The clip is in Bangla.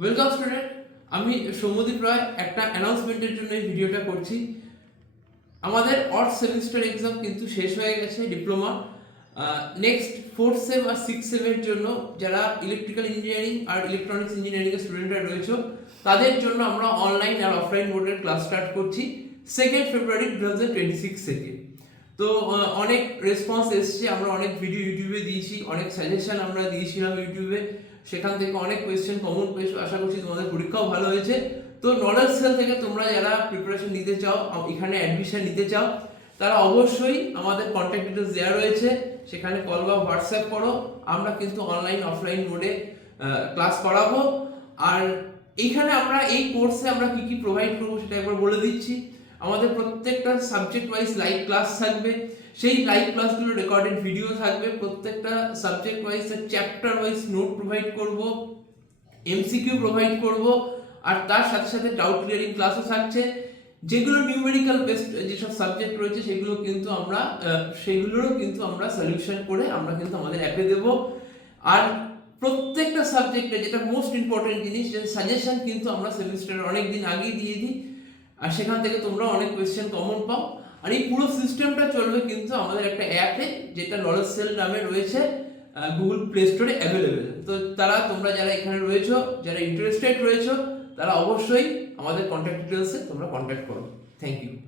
ওয়েলকাম স্টুডেন্ট, আমি সৌম্যদীপ রায় একটা অ্যানাউন্সমেন্টের জন্য এই ভিডিওটা করছি। আমাদের অর্থ সেমিস্টার এক্সাম কিন্তু শেষ হয়ে গেছে ডিপ্লোমা। নেক্সট 4th সেম আর 6th সেমের জন্য যারা ইলেকট্রিক্যাল ইঞ্জিনিয়ারিং আর ইলেকট্রনিক্স ইঞ্জিনিয়ারিংয়ের স্টুডেন্টরা রয়েছে তাদের জন্য আমরা অনলাইন আর অফলাইন মোডের ক্লাস স্টার্ট করছি 2nd ফেব্রুয়ারি 2026 থেকে। তো অনেক রেসপন্স এসছে, আমরা অনেক ভিডিও ইউটিউবে দিয়েছি, অনেক সাজেশন আমরা দিয়েছিলাম ইউটিউবে, সেখান থেকে অনেক কোয়েশ্চেন কমন পেয়েছো। আশা করছি তোমাদের পরীক্ষাও ভালো হয়েছে। তো নলেজ সেল থেকে তোমরা যারা প্রিপারেশন নিতে চাও, এখানে অ্যাডমিশন নিতে চাও, তারা অবশ্যই আমাদের কন্ট্যাক্ট ডিটেলস দেওয়া রয়েছে, সেখানে কল বা হোয়াটসঅ্যাপ করো। আমরা কিন্তু অনলাইন অফলাইন মোডে ক্লাস করাবো। আর এইখানে আমরা এই কোর্সে আমরা কি কি প্রোভাইড করবো সেটা একবার বলে দিচ্ছি। আমাদের প্রত্যেকটা সাবজেক্ট ওয়াইজ লাইভ ক্লাস থাকবে, সেই লাইভ ক্লাসগুলো রেকর্ডেড ভিডিও থাকবে। প্রত্যেকটা subject wise chapter wise note provide করব, এমসিকিউ প্রোভাইড করব, আর তার সাথে সাথে ডাউট ক্লিয়ারিং ক্লাসও থাকছে। যেগুলো নিউমেরিক্যাল বেসড যেসব সাবজেক্ট রয়েছে সেগুলোরও কিন্তু আমরা সলিউশন করে আমরা কিন্তু আমাদের অ্যাপে দেব। আর প্রত্যেকটা সাবজেক্টে যেটা মোস্ট ইম্পর্টেন্ট জিনিস, যে সাজেশন কিন্তু আমরা সেমিস্টারের অনেক দিন আগেই দিয়ে দিই, আর সেখান থেকে তোমরা অনেক কোয়েশ্চেন কমন পাও। আর এই পুরো সিস্টেমটা চলবে কিন্তু আমাদের একটা অ্যাপে, যেটা নলেজ সেল নামে রয়েছে, গুগল প্লে স্টোরে অ্যাভেলেবেল। তো তোমরা যারা এখানে রয়েছো, যারা ইন্টারেস্টেড রয়েছো, তারা অবশ্যই আমাদের কন্ট্যাক্ট ডিটেলসে তোমরা কন্ট্যাক্ট করো। Thank you.